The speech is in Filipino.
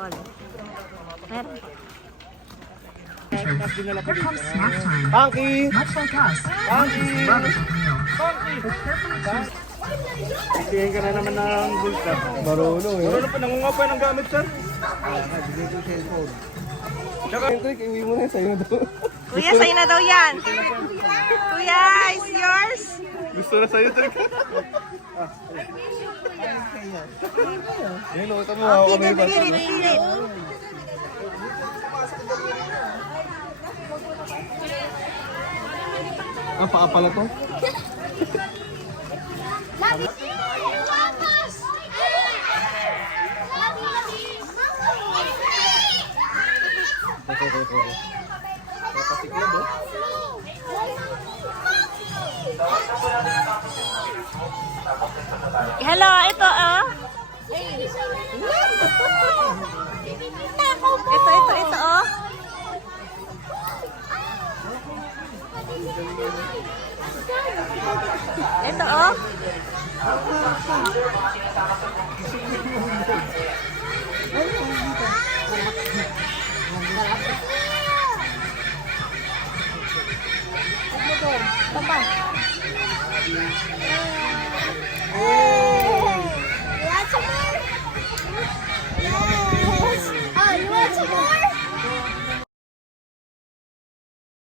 alcohol. Meron po. Here comes snack time. Funky! Much like us, Funky! this is rubbish meal. Funky! But carefully choose Tingin ka na naman ng bulsa. Marunong eh. Marunong pa, nangungapay ng gamit, sir. Bigay ko cellphone. Tsaka, Hendrik, iwi mo na sa'yo daw. Kuya, sa'yo na daw yan. Kuya, is yours? Gusto na sa'yo, Hendrik. Yan, ito mo. Oh, pilit, pilit, pilit. Ah, paa pala to? Hello, ito oh. Ito oh. Ito oh. Papa.